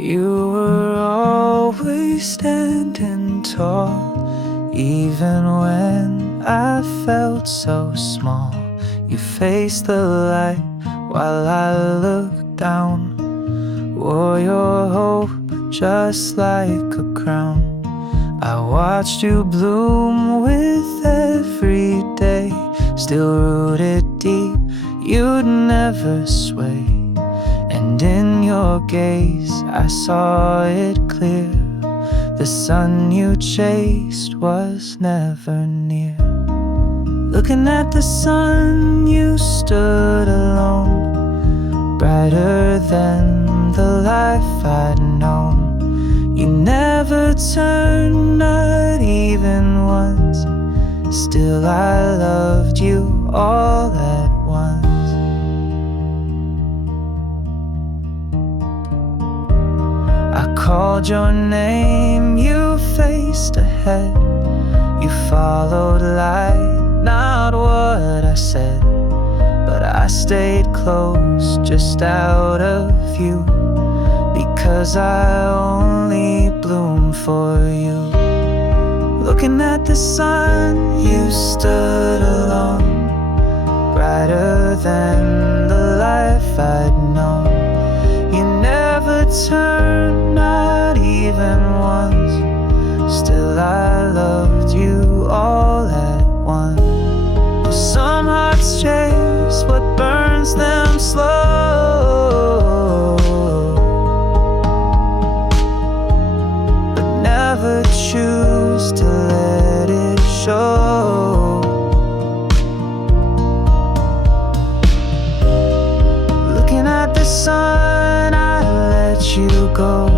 You were always standing tall, even when I felt so small. You faced the light while I looked down, wore your hope just like a crown. I watched you bloom with every day, still rooted deep, you'd never sway. And in your gaze I saw it clear, the sun you chased was never near. Looking at the sun you stood alone, brighter than the life I'd known. You never turned, not even once, still I loved you all at once. I called your name, you faced ahead, you followed light, not what I said, but I stayed close, just out of view, because I only bloom for you. Looking at the sun, you stood alone, brighter than the life I'd known. You never turned, not even once, still I loved you all at once. Some hearts chase what burns them slow, but never choose to let it show. Looking at the sun, I let you go,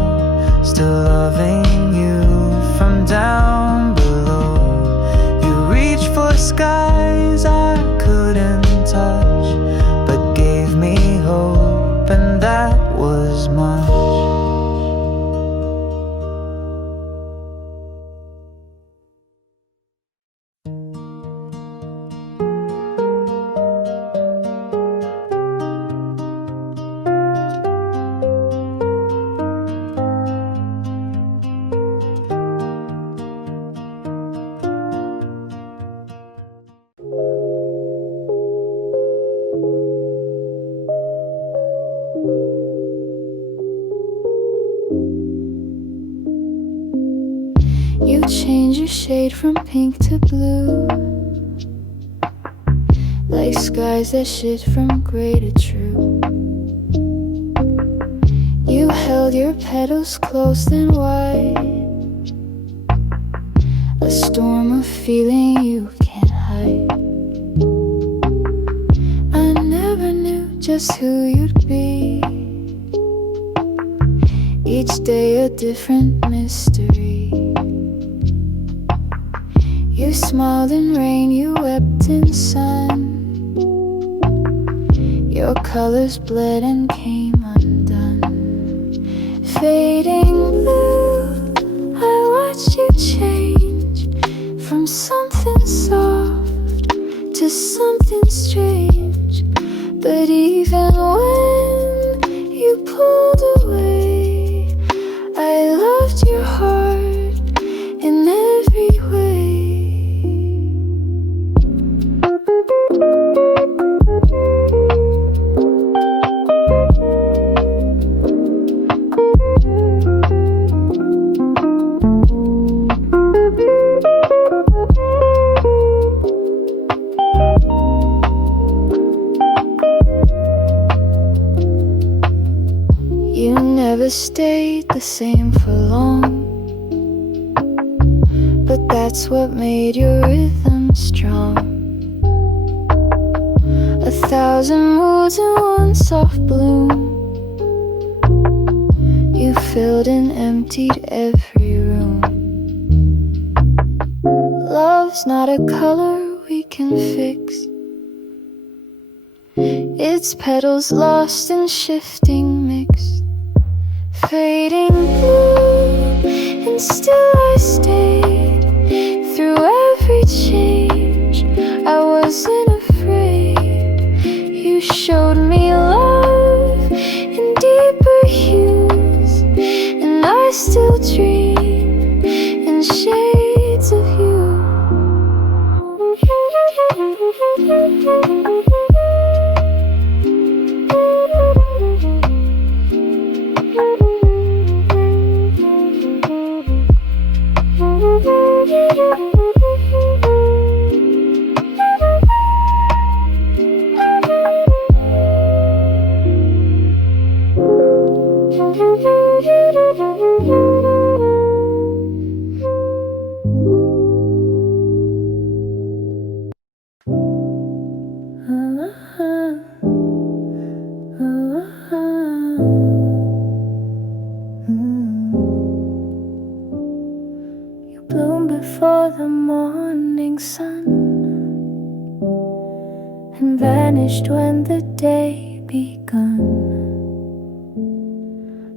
still loving you from down below. You reached for skies I couldn't touch, but gave me hope, and that was much. You change your shade from pink to blue, like skies that shift from gray to true. You held your petals close and wide, a storm of feeling you can't hide. I never knew just who you'd be, each day a different mystery. You smiled in rain, you wept in sun, your colors bled and came undone. Fading blue, I watched you change from something soft to something strange. But even when you pulled away, I loved your heart in every way. You never stayed the same for long, but that's what made your rhythm strong. 1,000 moods in one soft bloom, you filled and emptied every room. Love's not a color we can fix, its petals lost in shifting mix. Fading blue, and still I stayed through every change. I wasn't afraid. You showed me love in deeper hues, dream in shades of you. You bloom before the morning sun and vanished when the day begun.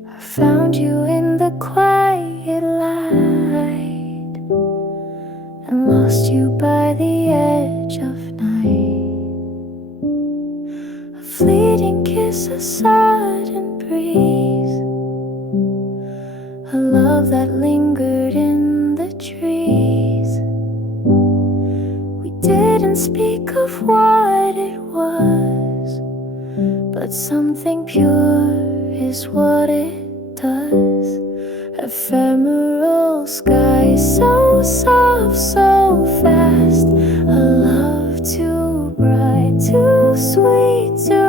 I found you in the quiet light and lost you by the edge of night. A fleeting kiss, a sudden breeze, a love that lingered in the trees. We didn't speak of what it was, but something pure is what it does. Ephemeral sky, so soft, so fast. A love too bright, too sweet to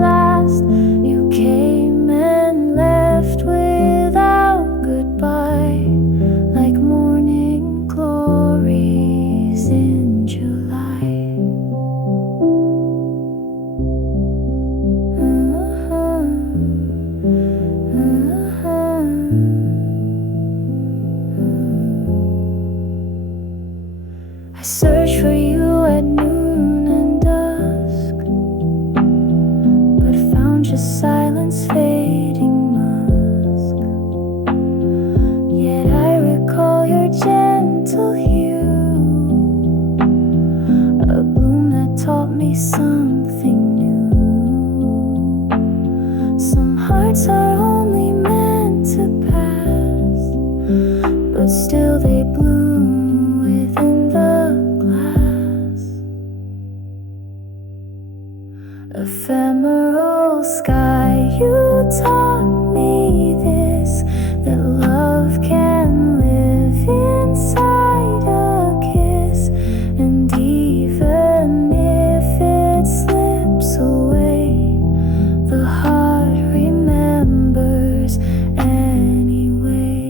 last. You came and left without goodbye, like morning glories in July. I searched for you at noon and dusk, but found just silence fading musk. Yet I recall your gentle hue, a bloom that taught me something new. Some hearts are only meant to pass, but still they bloom within the glass. Ephemeral sky, you taught me this, that love can live inside a kiss. And even if it slips away, the heart remembers anyway.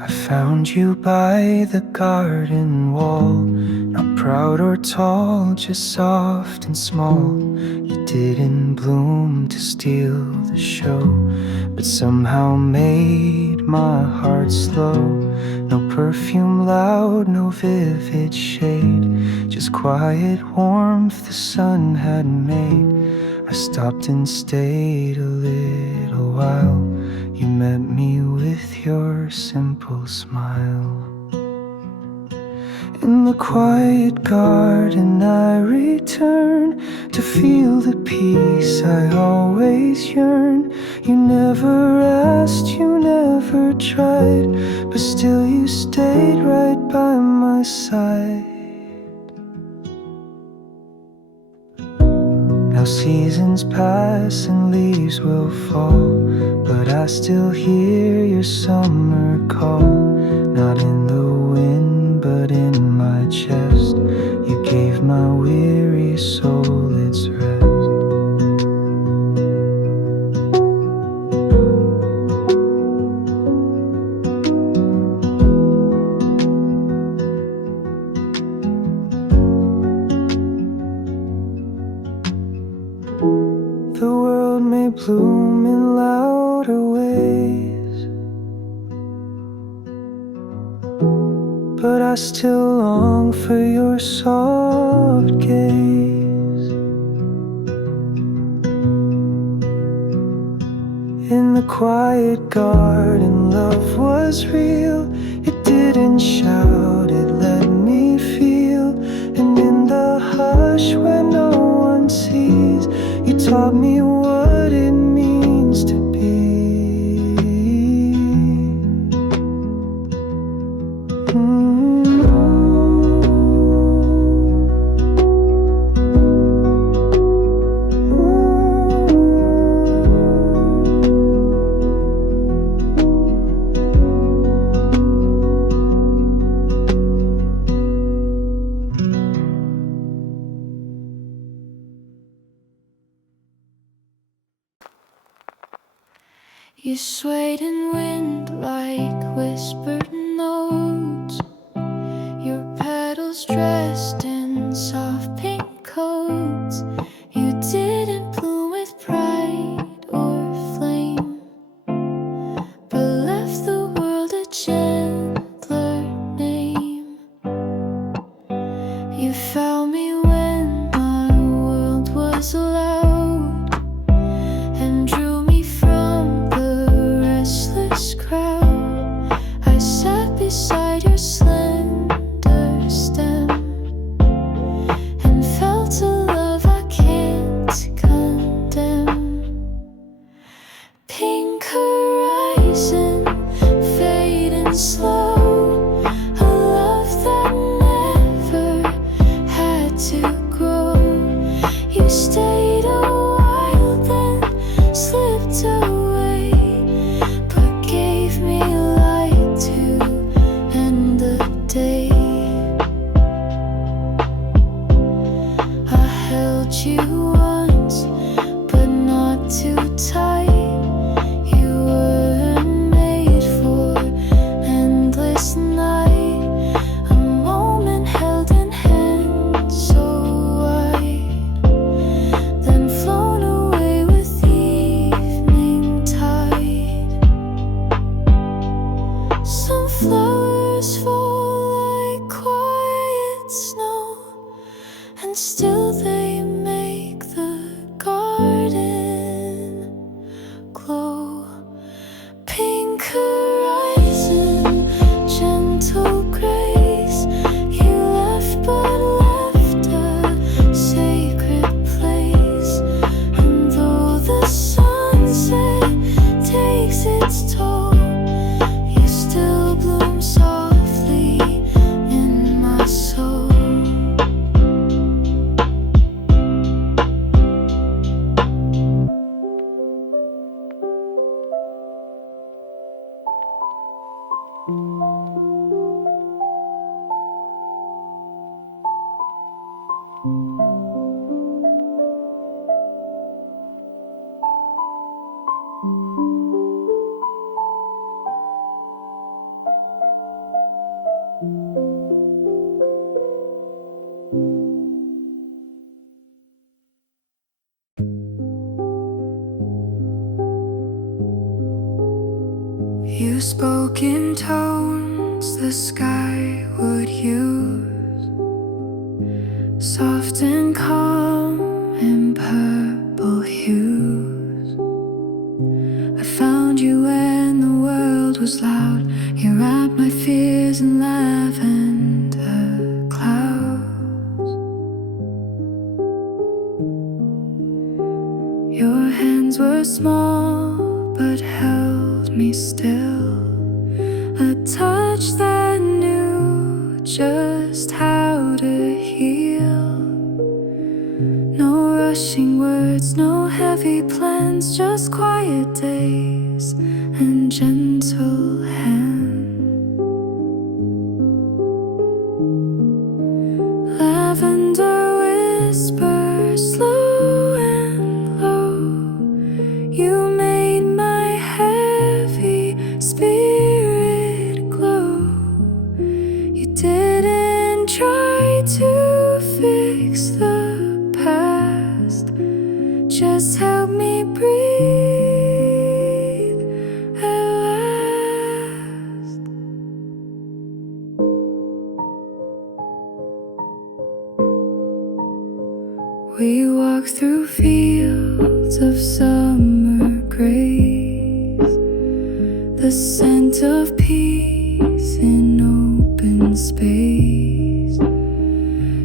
I found you by the garden wall, not proud or tall, just soft and small. You didn't bloom to steal the show, but somehow made my heart slow. No perfume loud, no vivid shade, just quiet warmth the sun had made. I stopped and stayed a little while. You met me with your simple smile. In the quiet garden I return to feel the peace I always yearn. You never asked, you never tried, but still you stayed right by my side. Now seasons pass and leaves will fall, but I still hear your summer call. Not in the wind, but in my chest. You gave my weary soul its rest. the world may bloom in louder ways, but I still long for your soft gaze. In the quiet garden, love was real. It didn't shout, it let me feel. And in the hush where no one sees, you taught me what it means to be. You swayed in wind like whispered notes, your petals dressed in soft pink coats. You didn't bloom with pride or flame, but left the world a gentler name. You found me when my world was loud and drew me from the restless crowd. I sat beside your slender stem and felt a love I can't condemn. Pink horizon fading slow, a love that never had to grow. You stayed a while, then slipped away, but gave me light to end the day. I held you once, but not too tight. You weren't made for endless night. A moment held in hand so wide, then flown away with evening tide. Some flowers fall like quiet snow, and still they make the garden glow. Pink horizon, gentle grace, you left but left a sacred place. And though the sunset takes its toll, you still bloom softly in my soul. You spoke in tones the sky would use, soft and calm in purple hues. I found you when the world was loud. You wrapped my fears in lavender clouds. Your hands were small but held me still, a touch that knew just how to heal. No rushing words, no heavy plans, just quiet days and gentle hands. Lavender whisper, slow and low. You made my heavy spirit glow. You didn't try to fix the past, just help me me breathe at last. We walk through fields of summer grace, the scent of peace in open space.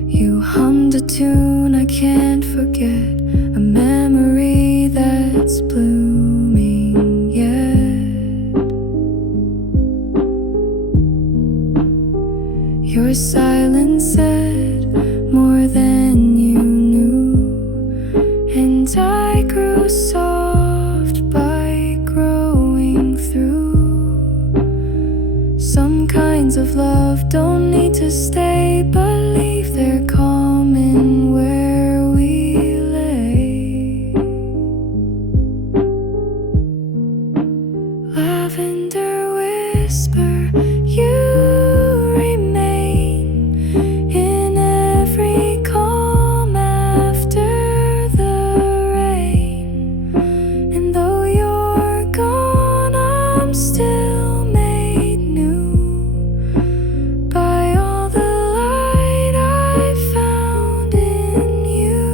You hummed a tune I can't forget, a memory that's blooming yet. Your silence said more than you knew, and I grew soft by growing through. Some kinds of love don't need to stay, but leave their calm in where we lay. Lavender whisper, you remain in every calm after the rain. And though you're gone, I'm still made new by all the light I found in you.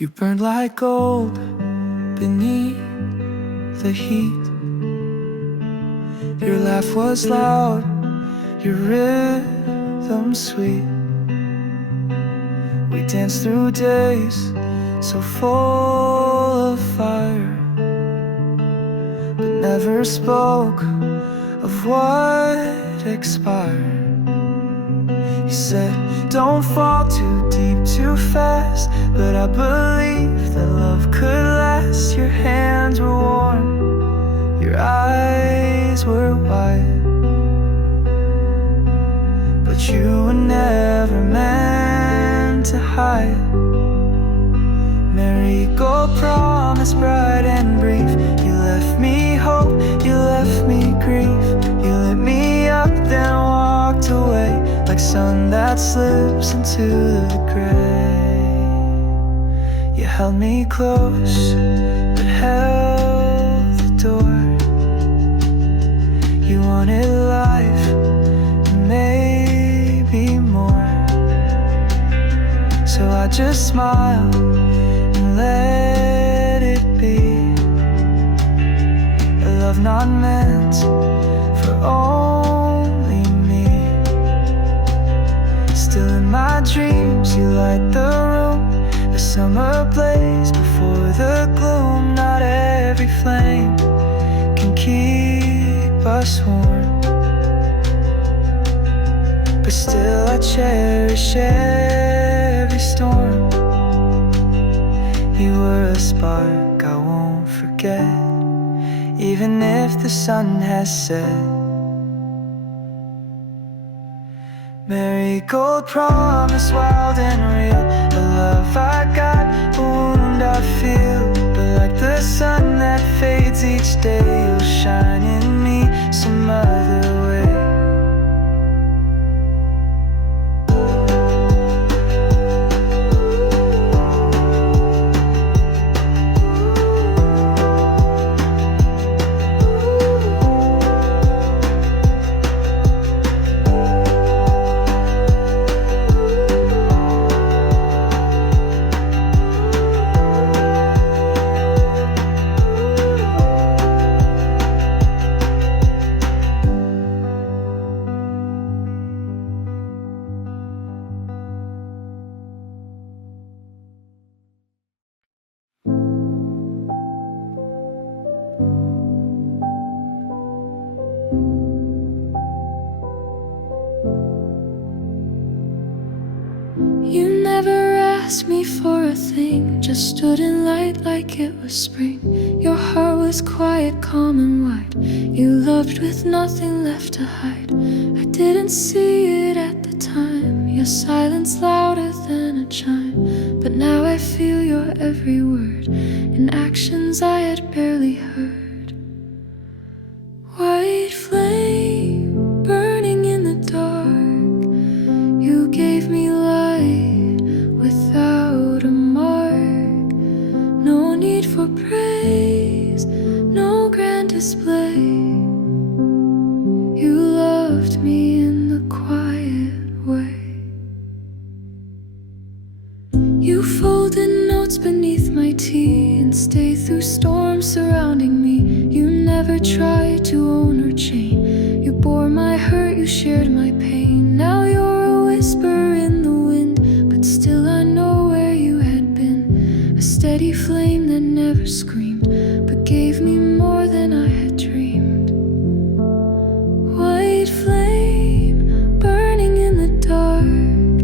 You burned like gold beneath the heat. Your laugh was loud, your rhythm sweet. We danced through days so full of fire, but never spoke of what expired. You said, don't fall too deep too fast, but I believe that love could last. Your hands were warm, your eyes were wide, but you were never meant to hide. Marigold promise, bright and brief. You left me hope, you left me grief. You lit me up, then walked away, like sun that slips into the gray. You held me close, but held the door. You wanted life, and maybe more. So I just smiled and let it be. A love not meant for only me. Still in my dreams, you light the room. The summer blaze before the gloom. Not every flame can keep us warm, but still I cherish every storm. You were a spark I won't forget, even if the sun has set. Marigold promise, wild and real. A love I got, a wound I feel. But like the sun that fades each day, you'll shine in me some other way. asked me for a thing, just stood in light like it was spring. Your heart was quiet, calm and wide. You loved with nothing left to hide. I didn't see it at the time, your silence louder than a chime. But now I feel your every word, in actions I had barely heard. White flame burning in the dark, you gave me light without a mark. No need for praise, no grand display. You loved me in the quiet way. You folded notes beneath my tea and stayed through storms surrounding me. You never tried to own or chain. You bore my hurt, you shared my pain. Now you're a whisper in the wind, but still I know where you had been. A steady flame that never screamed, but gave me more than I had dreamed. White flame burning in the dark,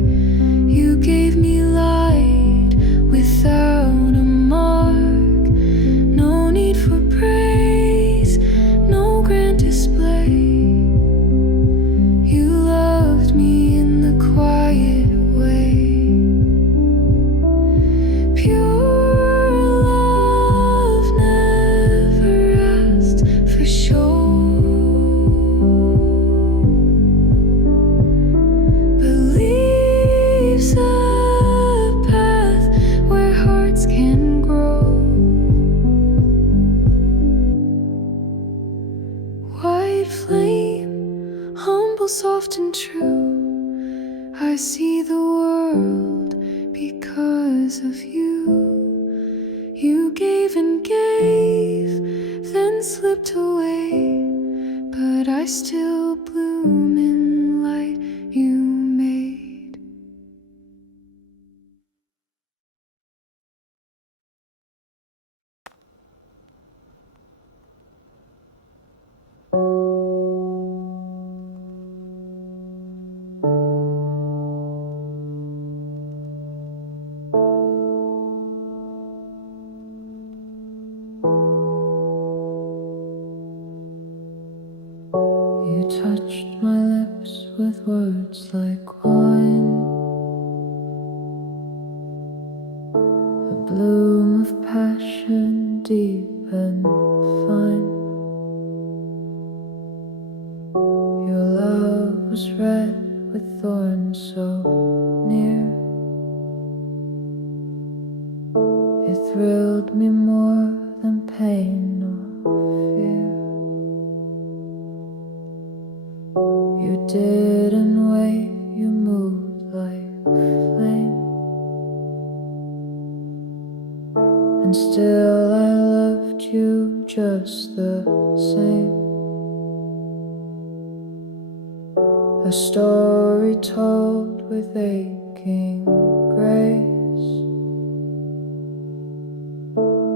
you gave me light without a mark. No need for praise, no grand display. You loved me in the quiet way. Pure love never asked for show, believes a path where hearts can grow. White flame, humble, soft and true. I see the world because of you. You gave and gave, then slipped away, but I still bloom in light you made. You touched my lips with words like wine, a bloom of passion deep and fine. Your love was red with thorns so near. It thrilled me more than pain or fear. You didn't wait, you moved like flame, and still I loved you just the same. A story told with aching grace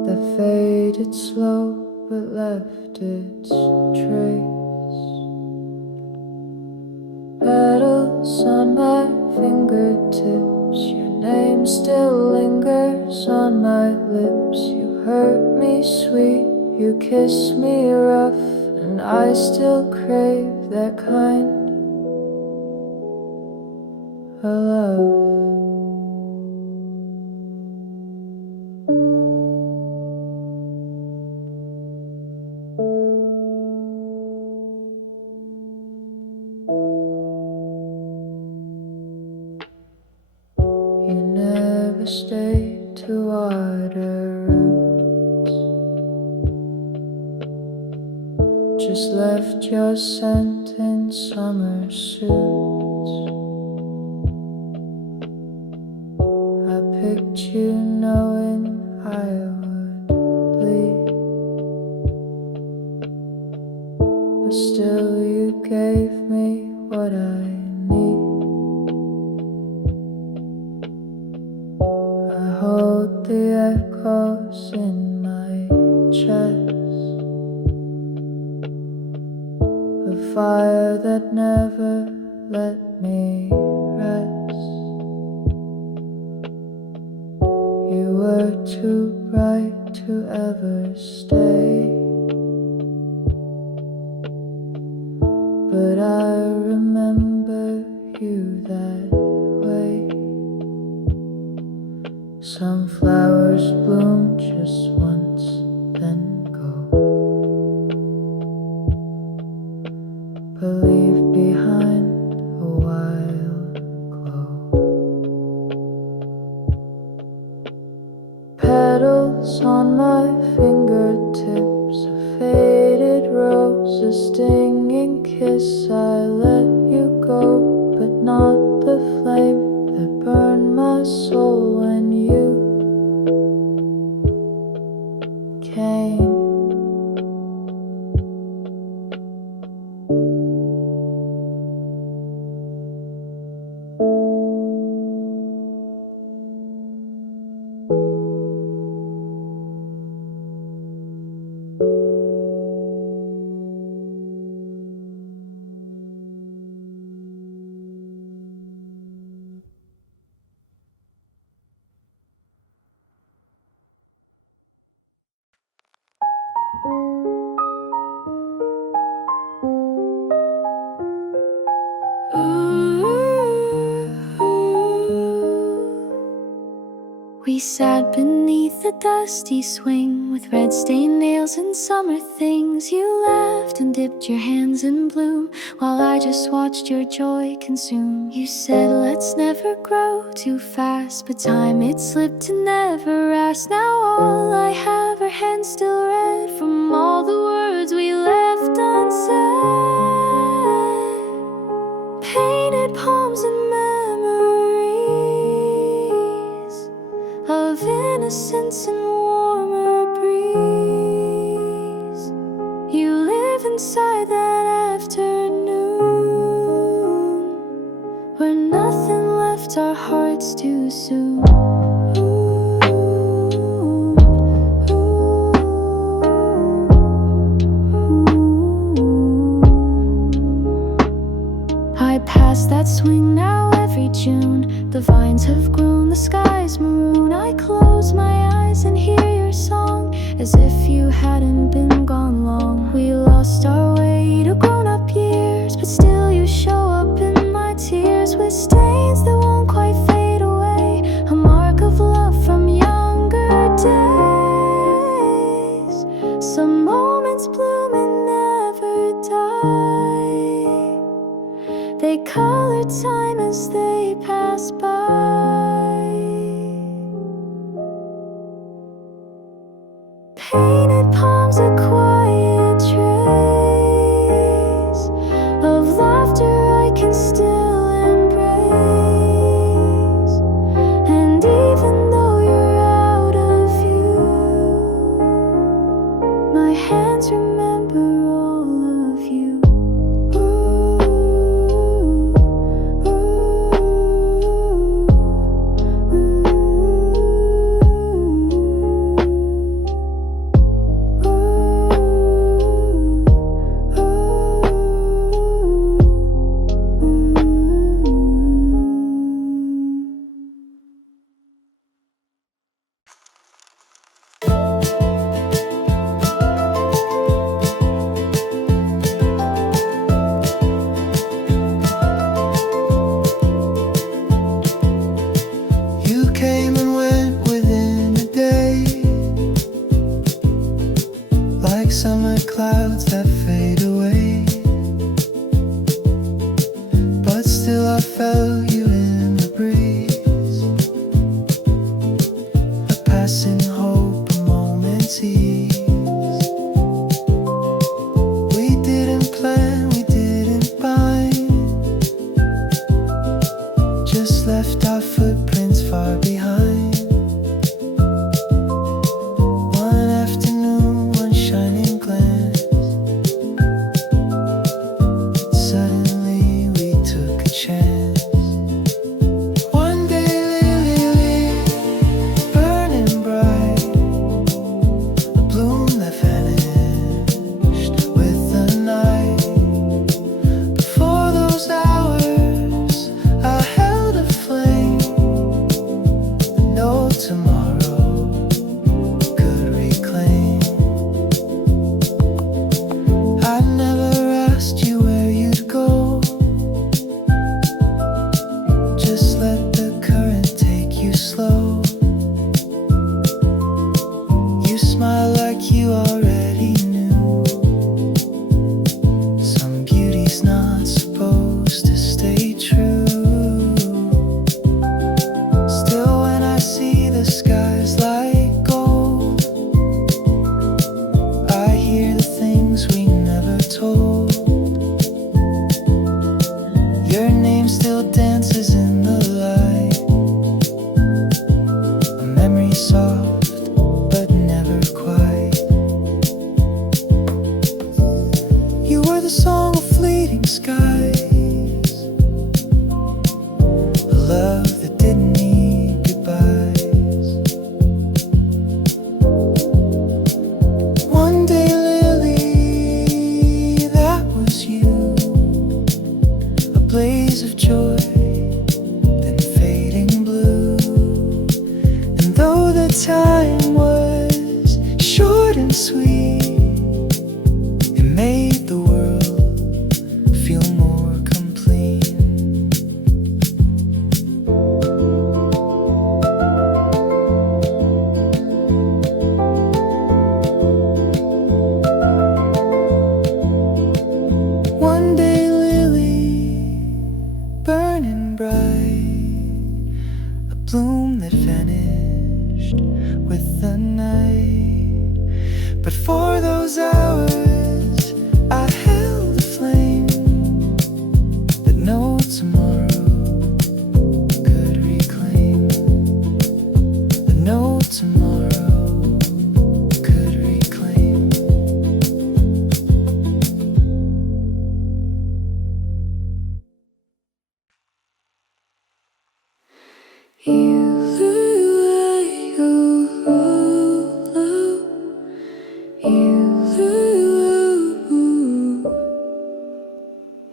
that faded slow but left its trace. Petals on my fingertips, your name still lingers on my lips. You hurt me sweet, you kiss me rough, and I still crave that kind of love. You never stayed to water roots, just left your scent in summer suits. I picked you knowing I would leave, but still you gave me what I need. I hold the echoes in my chest, a fire that never let me rest. were too bright to ever stay. But I remember you that way. Some flowers bloom just once, then go, but leave behind a wild glow. Petals on my fingertips, a faded rose, a stinging kiss. I let you go, but not the flame that burned my soul when you came. We sat beneath a dusty swing with red-stained nails and summer things. You laughed and dipped your hands in bloom while I just watched your joy consume. You said let's never grow too fast, but time it slipped to never ask. Now all I have are hands still red from all the words we left unsaid. Painted palms and memories of innocence and warmer breeze. You live inside that afternoon where nothing left our hearts too soon. I pass that swing now every June. The vines have grown, the sky's maroon. I close my eyes and hear your song as if you hadn't been gone long. We lost our way to grown-up years, but still you show up in my tears with stains that won't quite fade away, a mark of love from younger days. Some moments bloom and never die. They color time as they pass by. Painted palms, a quiet trace of laughter I can still embrace. And even though you're out of view, my hands remember all of you. You came and went within a day, like summer clouds that fade away. But still I felt you in the breeze, a passing hope, a moment's ease. We didn't plan, we didn't bind, just left our footprints far behind. One afternoon, one shining glance, suddenly we took a chance. dances in the light. A memory soft but never quite. You were the song of fleeting skies, a love that didn't need goodbyes. One day, Lily, that was you, a blaze of joy, then fading blue. And though the time was short and sweet, it made the world feel more complete. One day, Lily, burning bright, a bloom that vanished with the night. But for those hours I held a flame that no tomorrow could reclaim, that no tomorrow could reclaim.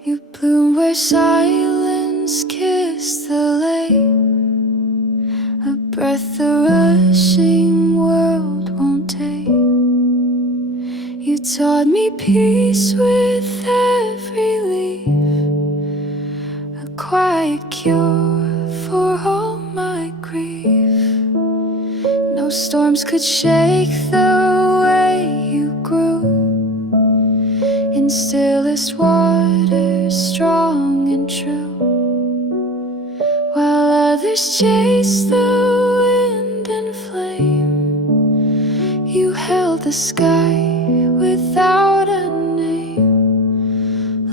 You bloom where silence kissed the lake, a breath the rushing world won't take. You taught me peace with every leaf, a quiet cure for all my grief. No storms could shake the way you grew, in stillest waters, strong and true. While others chase the wind and flame, you held the sky without a name.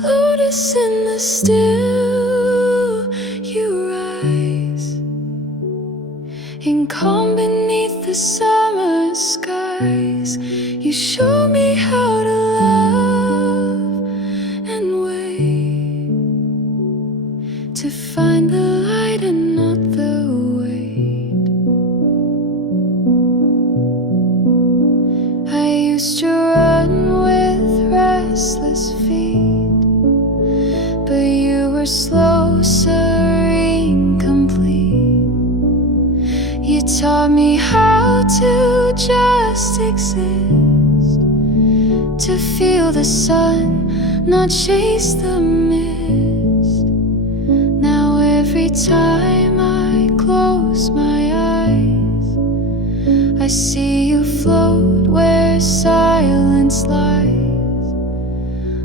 Lotus in the still, you rise in calm beneath the summer skies. You show me how to love and wait, to find the light and not the weight. I used to run with restless feet, but you were slow, serene, complete. You taught me how to just exist, to feel the sun, not chase the mist. Now every time I close my eyes, I see you float where silence lies.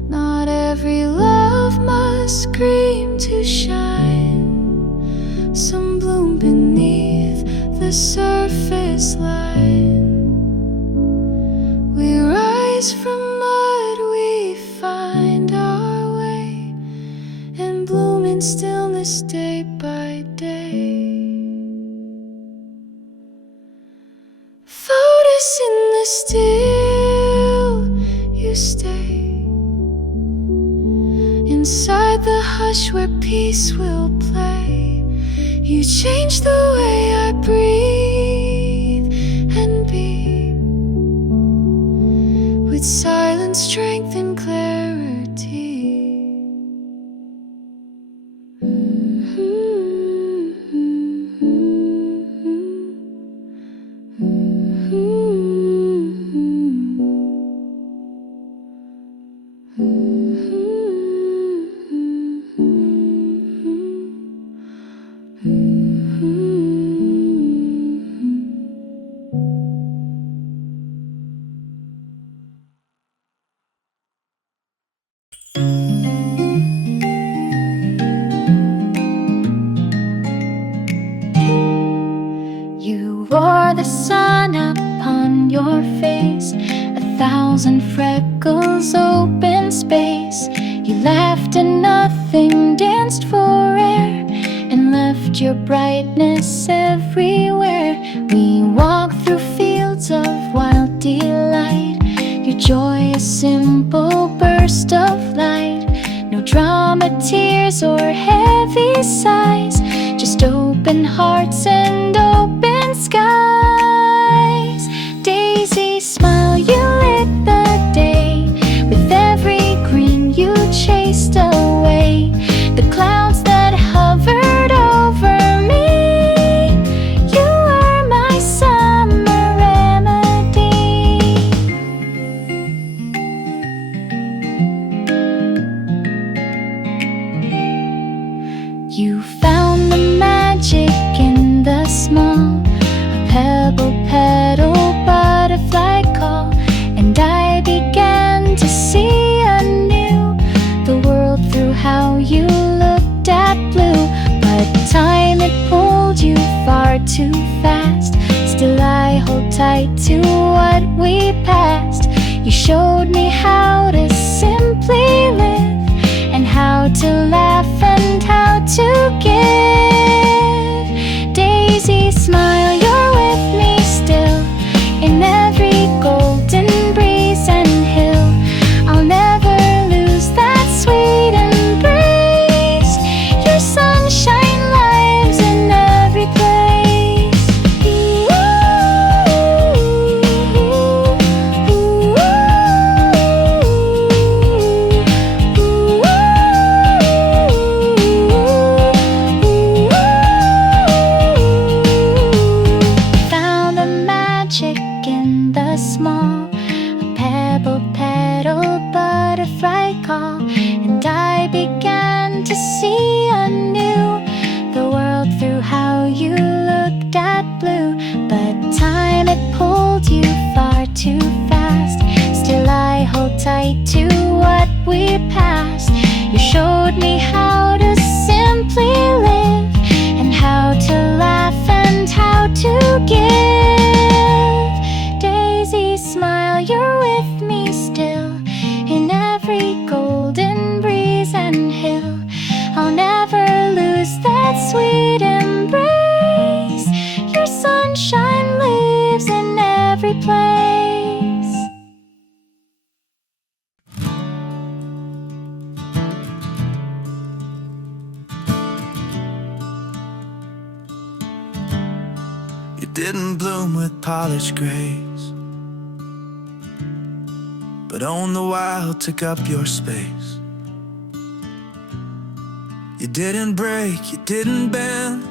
Not every love must scream to shine, some bloom beneath the surface line. We rise from mud, we find our way, and bloom in stillness day by day. Lotus in the still, you stay inside the hush where peace will play. You change the way I breathe and be, with silence, strength, and clarity. wore the sun upon your face, 1,000 freckles, open space. You laughed and nothing, danced for air, find your brightness everywhere. We walk through fields of wild delight. Your joy, a simple burst of light. No drama, tears, or heavy sighs. Just open hearts and open skies. Daisy, smile, you lit the day. With every grin you chased away the clouds that hovered over me. You are my summer remedy. You found the magic in the small, a pebble, petal, butterfly call, and I began to see anew the world through how you looked at blue. But time, it pulled you far too fast. Still I hold tight to what we passed. You showed me how to simply live, and how to laugh, and how to give. Daisy, smile, you're with me still, in every golden breeze and hill. I'll never lose that sweet embrace. Your sunshine lives in every place. Found the magic in the small, a pebble, petal, butterfly call, and I began to see anew the world through how you looked at blue. But time, it pulled you far too fast. Still I hold tight to what we passed. You showed me how to simply live, and how to laugh, and how to give. Daisy, smile, you're with me still, in every golden breeze and hill. I'll never lose that sweet embrace. Your sunshine lives in every place. You didn't bloom with polished grace, but on the wild took up your space. You didn't break, you didn't bend.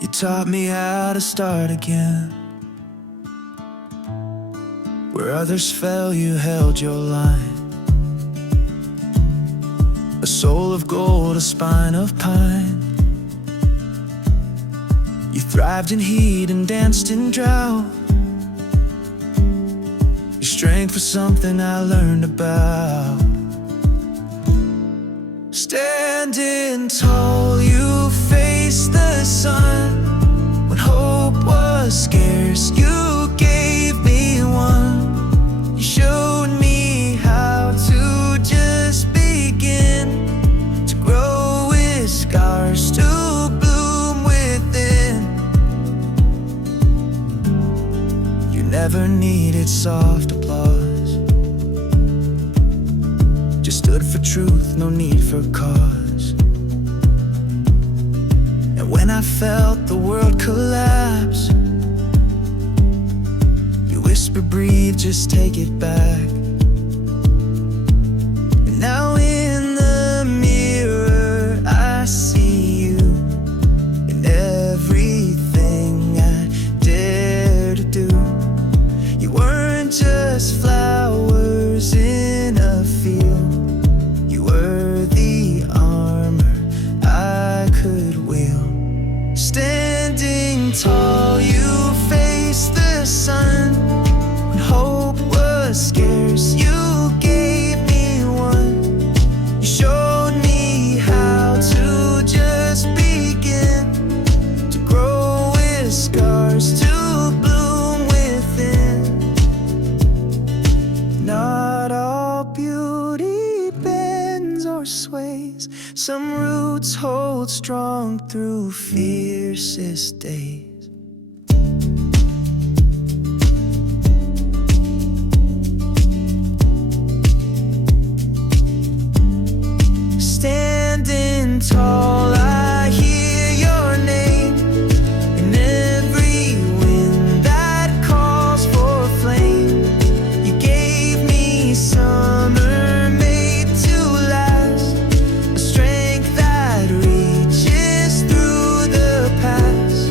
You taught me how to start again. Where others fell, you held your line. A soul of gold, a spine of pine. You thrived in heat and danced in drought. Your strength was something I learned about. Standing tall, you faced the sun. When hope was scarce, you gave me one. You showed me how to just begin, to grow with scars, to bloom within. You never needed soft applause. Just stood for truth, no need for cause. And when I felt the world collapse, you whisper, breathe, just take it back. And now in the mirror I see you in everything I dare to do. You weren't just flowers in a field. You were the armor I could wield. Standing tall, you faced the sun. When hope was scarce, Some roots hold strong through fiercest days. Standing tall, I hear your name in every wind that calls for flame. You gave me summer made to last, a strength that reaches through the past.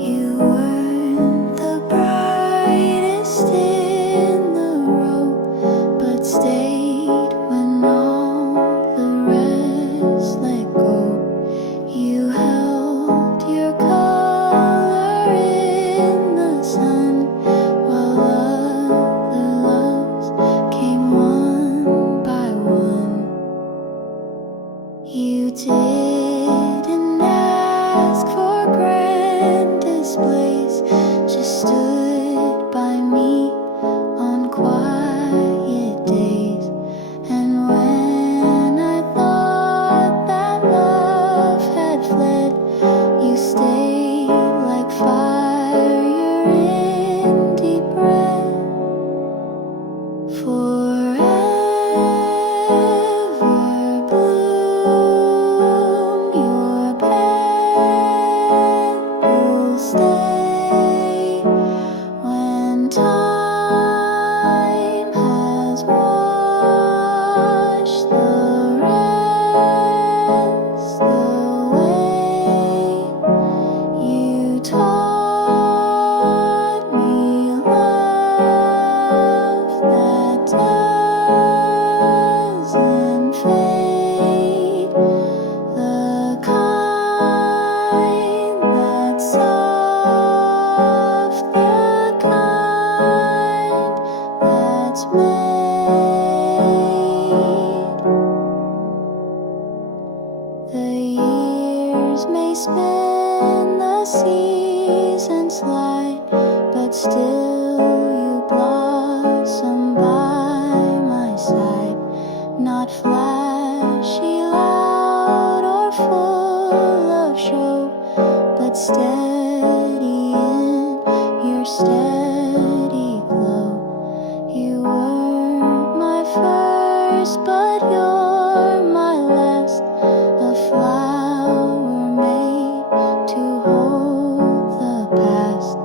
You weren't the brightest in the row, but stayed when all the rest let go. You held your color in the sun, while other loves came one by one. You didn't ask for grand displays, just stood by me on quiet days. And when I thought that love had fled, you stayed like fire in deep red. Forever bloom your petals stay. When time has washed the rest away, you taught me love that doesn't fade, the kind that's soft, the kind that's made. The years may spin, the seasons slide, but still you blossom by my side. Not flashy, loud, or full of show, but steady in your steady glow. You weren't my first, but you're my last, a flower made to hold the past.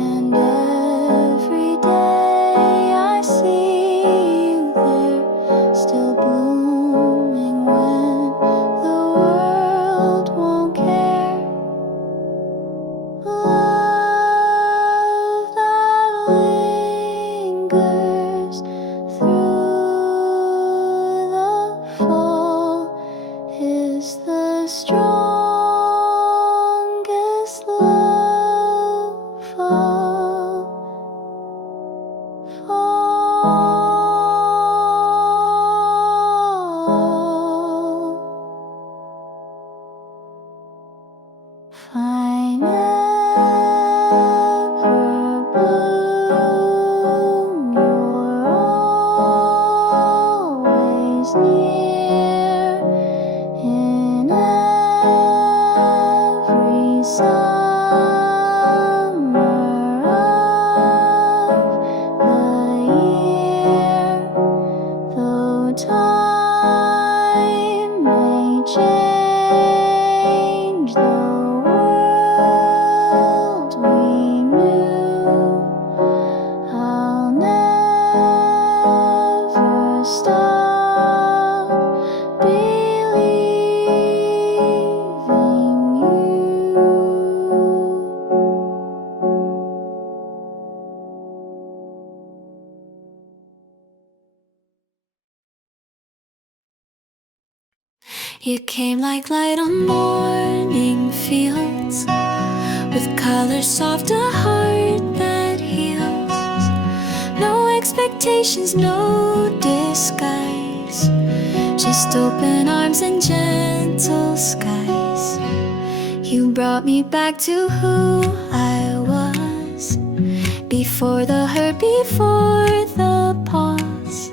And every day I see you there, still blooming when the world won't care. Love that lingers through the fall is the strongest love of all. If I never bloom, you're always near. In every summer You came like light on morning fields, with colors soft, a heart that heals. No expectations, no disguise, just open arms and gentle skies. You brought me back to who I was, before the hurt, before the pause.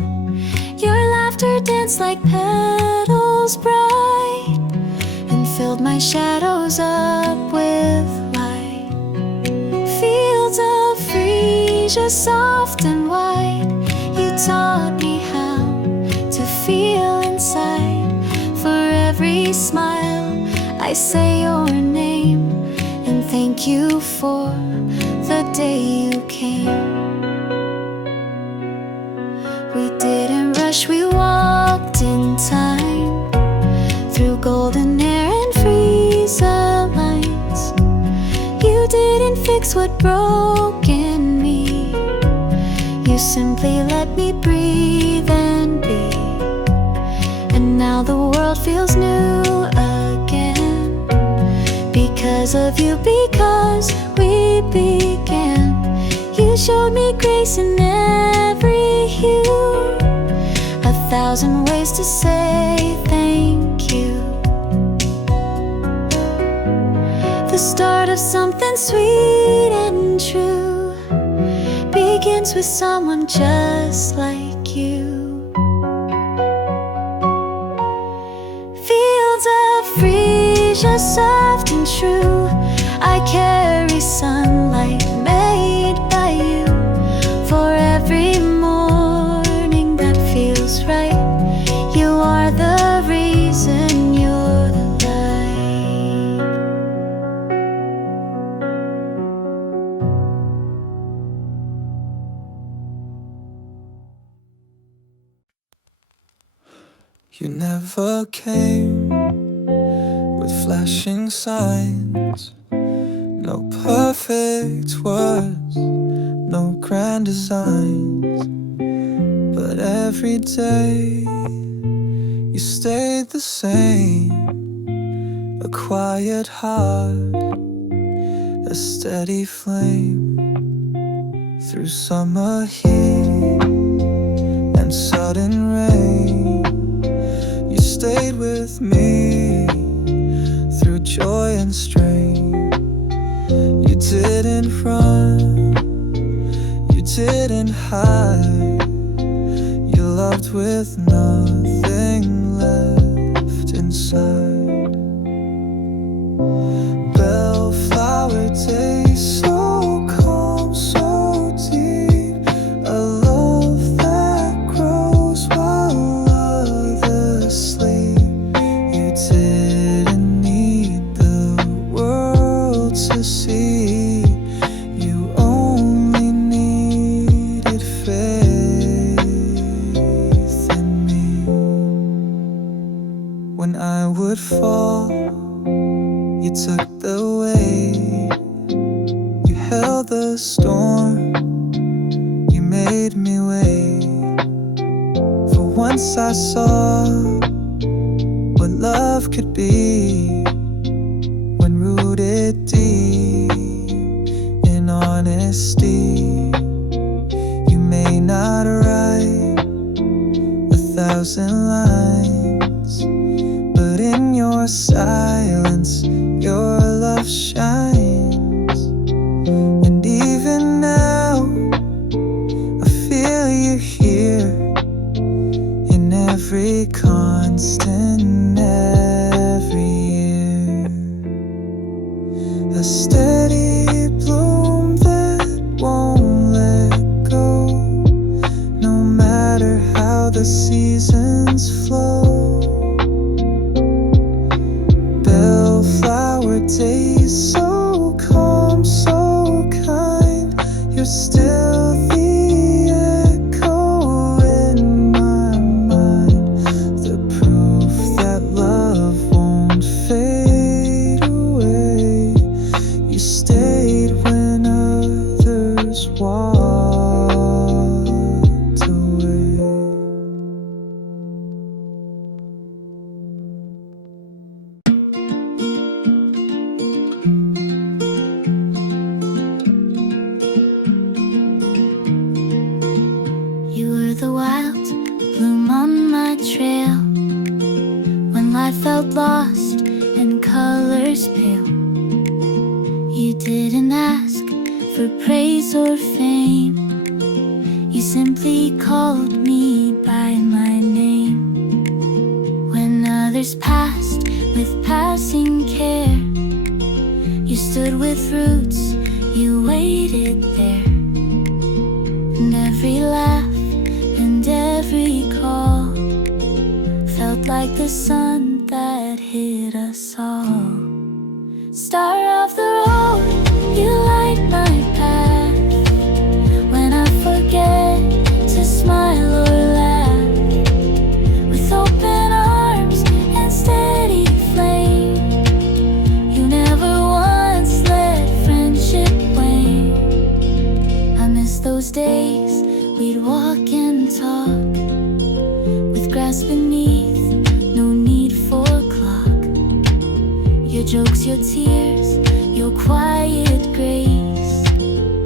Your laughter danced like petals bright, and filled my shadows up with light. Fields of Freesia, soft and white, you taught me how to feel inside. For every smile I say your name, and thank you for the day you came. We didn't rush, we walked in time, through golden air and Freesia lines. You didn't fix what broke in me, you simply let me breathe and be. And now the world feels new again, because of you, because we began. You showed me grace in every hue, 1,000 ways to say thank you. The start of something sweet and true begins with someone just like you. Fields of Freesia, soft and true, I carry sunlight made by you. For every morning that feels right, you are the reason, you're the light. You never came with flashing signs, no perfect words, no grand designs. But every day you stayed the same, a quiet heart, a steady flame. Through summer heat and sudden rain, you stayed with me. Through joy and strain, you didn't run, you didn't hide, you loved with nothing left inside. Bellflower Days, so calm, so deep, a love that grows while others sleep. You didn't need the world to see, you only needed faith in me. When I would fall, you took the weight, you held the storm, you made me wait. For once I saw what love could be, when rooted deep in honesty. You may not write 1,000 lines, but in your silence your love shines. And even now I feel you here, in every constant, every year. A steady bloom that won't let go, no matter how the seasons flow. Bellflower for praise or fame. You simply called me by my name. When others passed with passing care, you stood with roots, you waited there. And every laugh and every call felt like the sun that hit us all. Star of the road, you light my path. When I forget to smile or laugh, with open arms and steady flame, you never once let friendship wane. I miss those days we'd walk and talk, with grass beneath, no need for clock. Your jokes, your tears, your quiet grace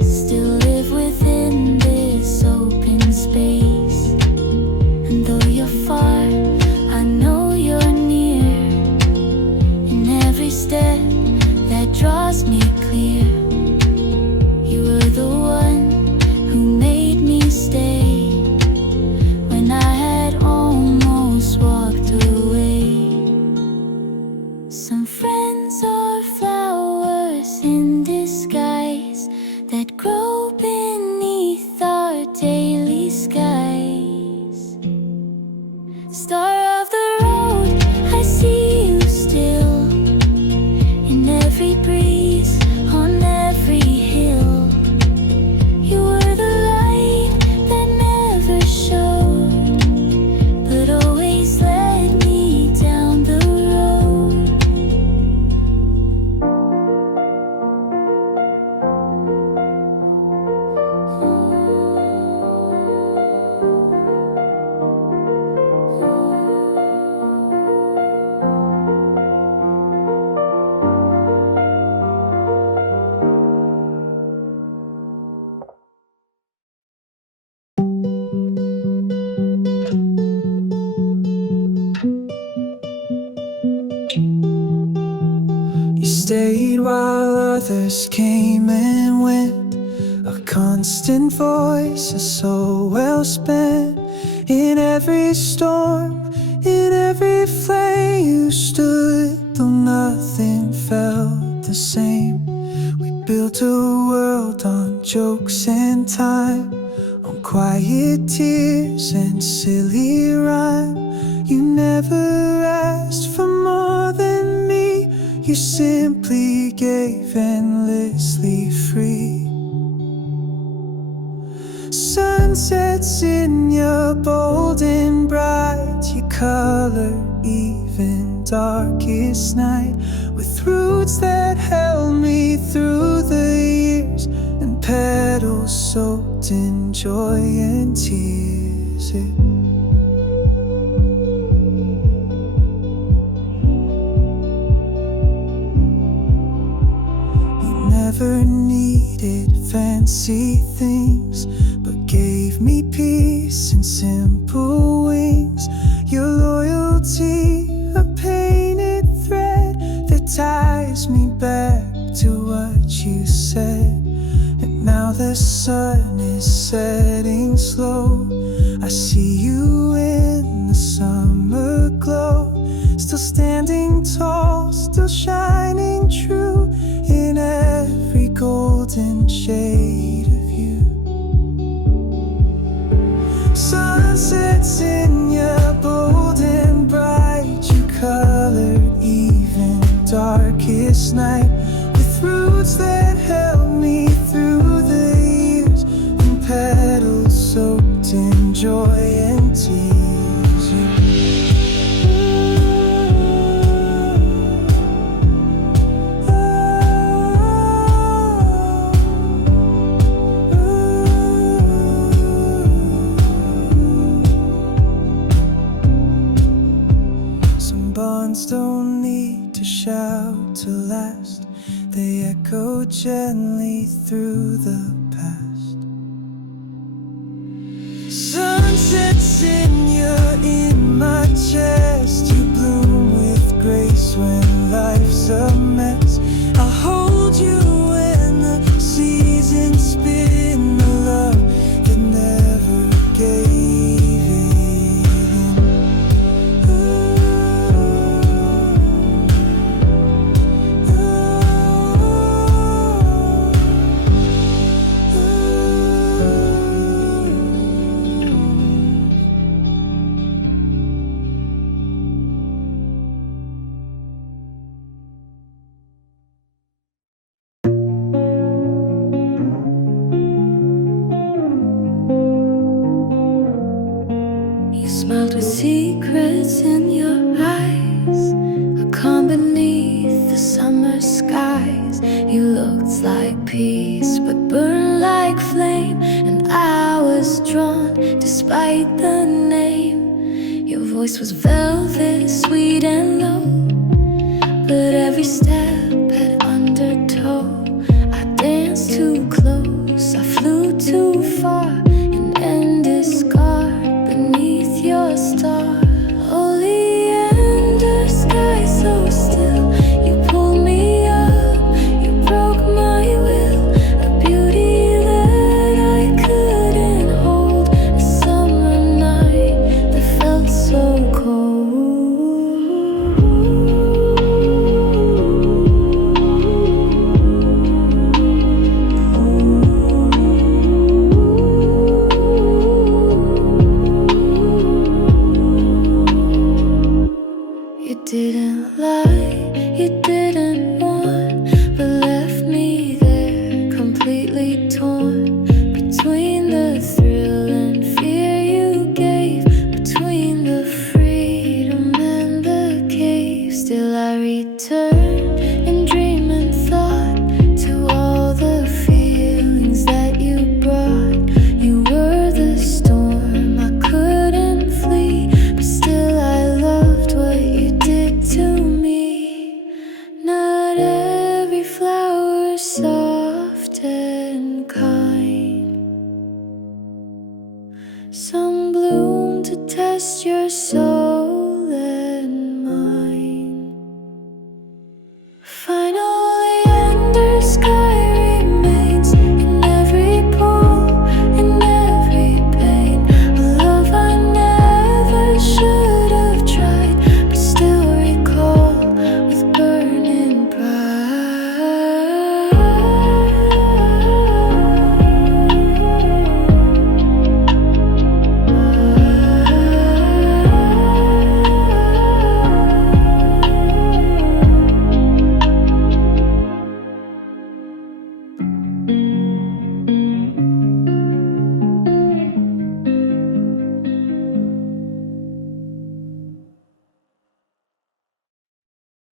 still live within this open space. And though you're far, I know you're near. In every step that draws me clear, you were the one who made me stay when I had almost walked away. Some friends are flowers in disguise that grow beneath our daily skies. Star of the road, I see you still, in every breeze, on every hill. You were the light that never showed, but always led me down the road. You stayed while others came and went, a constant voice, a soul well spent. In every storm, in every flame, you stood, though nothing felt the same. We built a world on jokes and time, on quiet tears and silly rhyme. You never asked for more than me, you simply gave endlessly free. Sunsets in your bold and bright, you color even darkest night, with roots that held me through the years, and petals soaked in joy and tears. Never needed fancy things, but gave me peace and simple wings. Your loyalty, a painted thread that ties me back to what you said. And now the sun is setting slow, I see you in the summer glow, still standing tall, still shining true, in every golden shade of you. Sunsets in your bold and bright, you colored even darkest night, with roots that held me through the years, and petals soaked in joy and tears. Don't need to shout to last, they echo gently through the past. Sunsets in my chest, you bloom with grace when life's a mess. I'll hold you when the season peace, but burned like flame. And I was drawn despite the name. Your voice was velvet, sweet and low, but every step